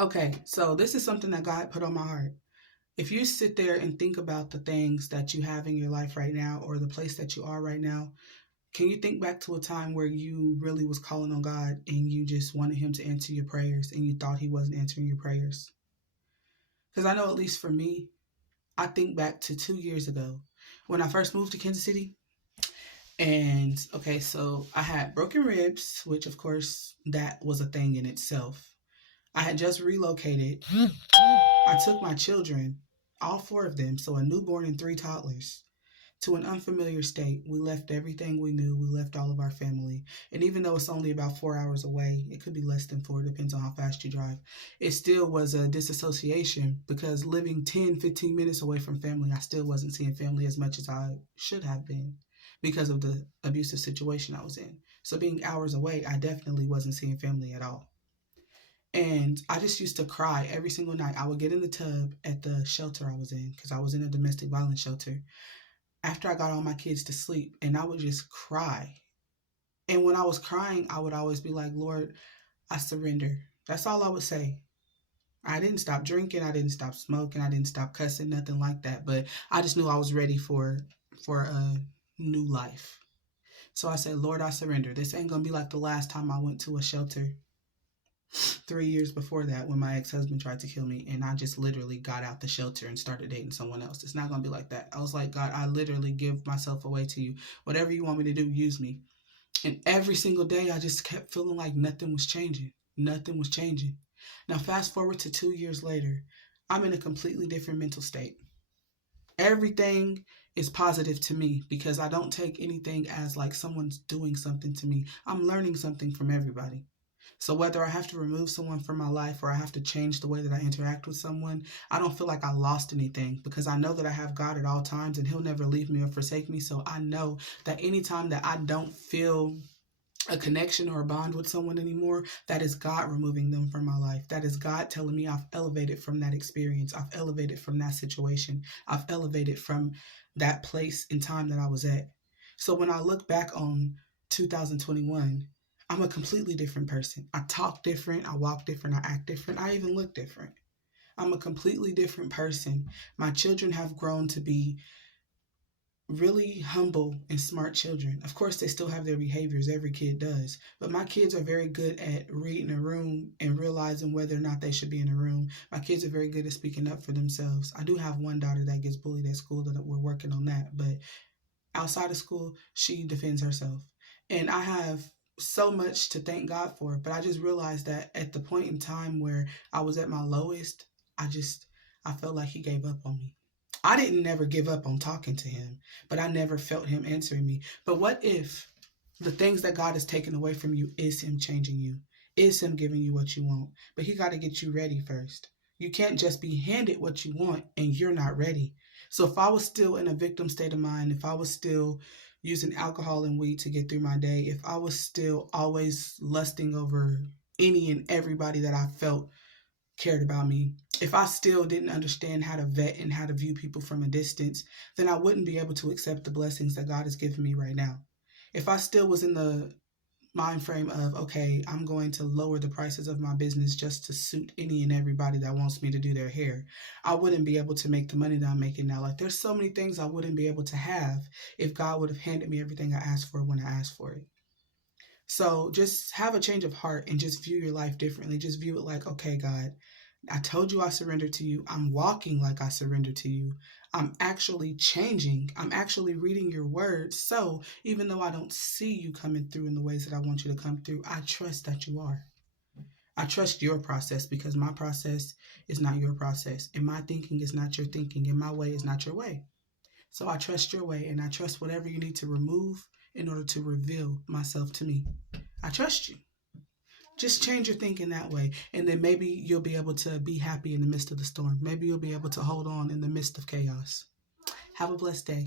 Okay, so this is something that God put on my heart. If you sit there and think about the things that you have in your life right now or the place that you are right now, can you think back to a time where you really was calling on God and you just wanted him to answer your prayers and you thought he wasn't answering your prayers? Because I know at least for me, I think back to 2 years ago when I first moved to Kansas City. And okay, so I had broken ribs, which of course that was a thing in itself. I had just relocated. I took my children, all four of them, so a newborn and three toddlers, to an unfamiliar state. We left everything we knew. We left all of our family. And even though it's only about 4 hours away, it could be less than four, depends on how fast you drive. It still was a disassociation because living 10, 15 minutes away from family, I still wasn't seeing family as much as I should have been because of the abusive situation I was in. So being hours away, I definitely wasn't seeing family at all. And I just used to cry every single night. I would get in the tub at the shelter I was in because I was in a domestic violence shelter after I got all my kids to sleep, and I would just cry. And when I was crying, I would always be like, Lord, I surrender. That's all I would say. I didn't stop drinking. I didn't stop smoking. I didn't stop cussing, nothing like that. But I just knew I was ready for a new life. So I said, Lord, I surrender. This ain't going to be like the last time I went to a shelter 3 years before that when my ex-husband tried to kill me and I just literally got out the shelter and started dating someone else. It's not going to be like that. I was like, God, I literally give myself away to you. Whatever you want me to do, use me. And every single day I just kept feeling like nothing was changing. Nothing was changing. Now fast forward to 2 years later, I'm in a completely different mental state. Everything is positive to me because I don't take anything as like someone's doing something to me. I'm learning something from everybody. So whether I have to remove someone from my life or I have to change the way that I interact with someone, I don't feel like I lost anything because I know that I have God at all times and he'll never leave me or forsake me. So I know that anytime that I don't feel a connection or a bond with someone anymore, that is God removing them from my life. That is God telling me I've elevated from that experience. I've elevated from that situation. I've elevated from that place in time that I was at. So when I look back on 2021, I'm a completely different person. I talk different. I walk different. I act different. I even look different. I'm a completely different person. My children have grown to be really humble and smart children. Of course, they still have their behaviors. Every kid does. But my kids are very good at reading a room and realizing whether or not they should be in a room. My kids are very good at speaking up for themselves. I do have one daughter that gets bullied at school that we're working on that. But outside of school, she defends herself. And I have so much to thank God for. But I just realized that at the point in time where I was at my lowest, I felt like he gave up on me. I didn't never give up on talking to him, but I never felt him answering me. But what if the things that God has taken away from you is him changing you, is him giving you what you want? But he got to get you ready first. You can't just be handed what you want and you're not ready. So if I was still in a victim state of mind, if I was still using alcohol and weed to get through my day, if I was still always lusting over any and everybody that I felt cared about me, if I still didn't understand how to vet and how to view people from a distance, then I wouldn't be able to accept the blessings that God has given me right now. If I still was in the mind frame of, okay, I'm going to lower the prices of my business just to suit any and everybody that wants me to do their hair, I wouldn't be able to make the money that I'm making now. Like there's so many things I wouldn't be able to have if God would have handed me everything I asked for when I asked for it. So just have a change of heart and just view your life differently. Just view it like, okay, God, I told you I surrender to you. I'm walking like I surrender to you. I'm actually changing. I'm actually reading your words. So even though I don't see you coming through in the ways that I want you to come through, I trust that you are. I trust your process because my process is not your process. And my thinking is not your thinking. And my way is not your way. So I trust your way and I trust whatever you need to remove in order to reveal myself to me. I trust you. Just change your thinking that way. And then maybe you'll be able to be happy in the midst of the storm. Maybe you'll be able to hold on in the midst of chaos. Have a blessed day.